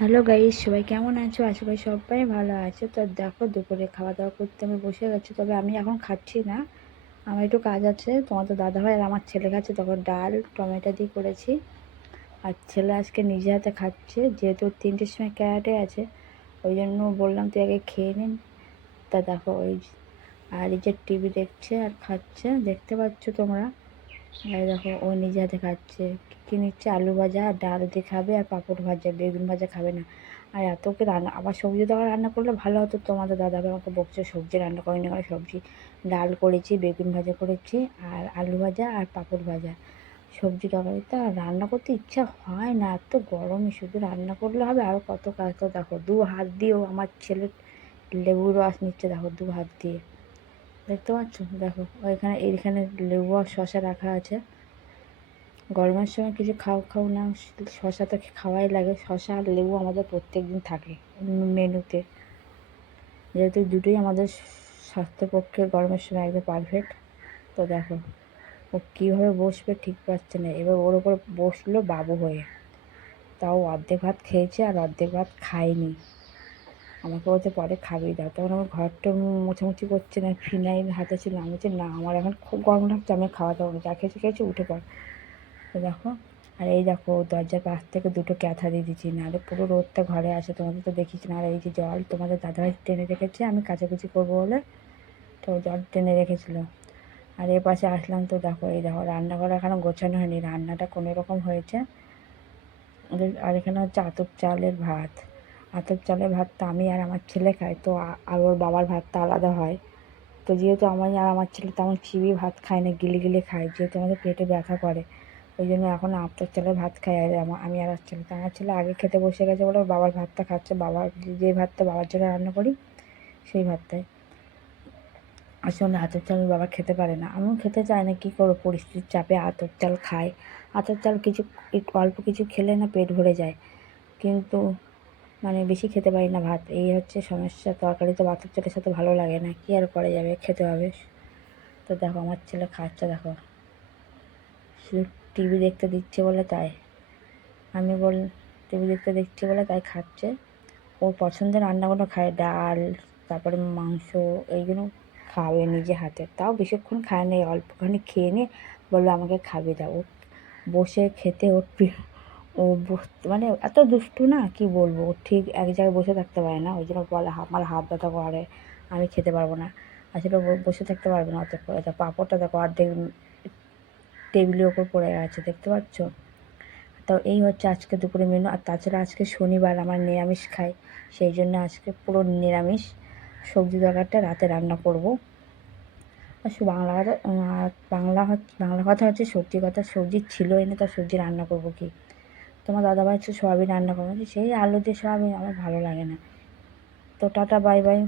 Hello guys, সবাই কেমন আছো? আশা করি সবাই ভালো আছো। তো দেখো, দুপুরে খাওয়া দাওয়া করতে আমি বসে গেছি, তবে আমি এখন খাচ্ছি না। আমার একটু কাজ আছে। তোমার তো দাদাভাই আর আমার ছেলে খাচ্ছে, তখন ডাল টমেটো দিয়ে করেছি। আর ছেলে আজকে নিজে হাতে খাচ্ছে, যেহেতু 3টের সময় ক্যারাটে আছে, ওই জন্য বললাম তুই আগে খেয়ে নিন। তা দেখো আর এই যে টিভি দেখছে আর খাচ্ছে, দেখতে পাচ্ছ তোমরা। এই দেখো, ও নিজে হাতে খাচ্ছে। কী নিচ্ছে? আলু ভাজা আর ডাল দিয়ে খাবে, আর পাঁপড় ভাজা, বেগুন ভাজা খাবে না। আর এত ওকে রান্না, আবার সবজি দেওয়া রান্না করলে ভালো হতো। তোমাদের দাদাভাই আমাকে বকছে সবজি রান্না করিনি, করে সবজি ডাল করেছি, বেগুন ভাজা করেছি, আর আলু ভাজা আর পাঁপড় ভাজা। সবজি তরকারিটা রান্না করতে ইচ্ছা হয় না, এত গরমে শুধু রান্না করলে হবে, আরও কত কাজ। তো দেখো, 2 হাত দিয়েও আমার ছেলে লেবুর রস নিচ্ছে, দেখো 2 হাত দিয়ে। দেখতে পাচ্ছ? দেখো এইখানে লেবু আর শশা রাখা আছে। গরমের সময় কিছু খাও খাও না, শশা তো খাওয়াই লাগে। শশা আর লেবু আমাদের প্রত্যেক দিন থাকে মেনুতে, যেহেতু দুটোই আমাদের স্বাস্থ্যের পক্ষে গরমের সময় একদম পারফেক্ট। তো দেখো, ও কীভাবে বসবে ঠিক পাচ্ছে না। এবার ওর ওপর বসলো বাবু হয়ে, তাও অর্ধেক ভাত খেয়েছে আর অর্ধেক ভাত খায়নি। আমাকে বলছে পরে খাবি দাও। তখন আমার ঘরটা মোছামুছি করছে না, ফিনাইল হাতে ছিল। আমি বলছি না, আমার এখন খুব গরম লাগছে, আমি খাওয়া দাওয়া যা খেয়েছি খেয়েছি, উঠে পড়। তো দেখো, আর এই দেখো, দরজার পাশ থেকে 2টো ক্যাথা দিয়ে দিচ্ছি, নাহলে পুরো রোদটা ঘরে আসে। তোমাদের তো দেখিস না। আর এই যে জল তোমাদের দাদাভাই টেনে রেখেছে, আমি কাচাকুচি করবো বলে, তো জল টেনে রেখেছিল। আর এর পাশে আসলাম, তো দেখো, এই দেখো রান্নাঘর এখনো গোছানো হয়নি, রান্নাটা কোনো রকম হয়েছে। আর এখানে হচ্ছে আতপ চালের ভাত। আতপ চালের ভাতটা আমি আর আমার ছেলে খাই, তো আর ওর বাবার ভাতটা আলাদা হয়। তো যেহেতু আমি আর আমার ছেলে তেমন চিবিয়ে ভাত খায় না, গিলে গিলে খাই, যেহেতু আমাদের পেটে ব্যথা করে, ওই জন্য এখন আতপ চালের ভাত খাই। আর আমি আর আমার ছেলে, তো আমার ছেলে আগে খেতে বসে গেছে বলে ওর বাবার ভাতটা খাচ্ছে। বাবার যে ভাতটা বাবার জন্য রান্না করি, সেই ভাতটাই। আসলে আতপ চাল বাবা খেতে পারে না, আমিও খেতে চাই না, কী করবো, পরিস্থিতির চাপে আতপ চাল খাই। আতপ চাল অল্প কিছু খেলে না পেট ভরে যায়, কিন্তু মানে বেশি খেতে পারি না ভাত, এই হচ্ছে সমস্যা। তরকারি তো আতপ চালের সাথে ভালো লাগে না, কী আর করা যাবে, খেতে হবে। তো দেখো, আমার ছেলে খাচ্ছে, দেখো শুধু টিভি দেখতে দিচ্ছে বলে তাই। আমি টিভি দেখতে দিচ্ছি বলে তাই খাচ্ছে। ওর পছন্দের রান্নাগুলো খায়, ডাল, তারপরে মাংস, এইগুলো খাবে নিজে হাতে। তাও বেশিক্ষণ খায় না, অল্পখানি খেয়ে নিয়ে বললো আমাকে খাবে দাও। ও বসে খেতে ওর ও মানে এত দুষ্টু না, কি বলবো। ও ঠিক এক জায়গায় বসে থাকতে পারে না, ওই জন্য বলে আমার হাত ব্যথা করে, আমি খেতে পারবো না। আসলে বসে থাকতে পারবে না অত করে। পাঁপড়টা দেখো অর্ধেক টেবিলের ওপর পড়ে আছে, দেখতে পাচ্ছ? তো এই হচ্ছে আজকে দুপুরে মেনু। আর তাছাড়া আজকে শনিবার, আমার নিরামিষ খাই, সেই জন্য আজকে পুরো নিরামিষ। সবজি তরকারিটা রাতে রান্না করব। আর বাংলা কথা হচ্ছে সবজি কথা, সবজি ছিলই না, তার সবজি রান্না করব কি। তোমার দাদাভাই হচ্ছে সোয়াবিন রান্না করবো, সেই আলু দিয়ে সোয়াবিন আমার ভালো লাগে না। তো টাটা, বাই বাই।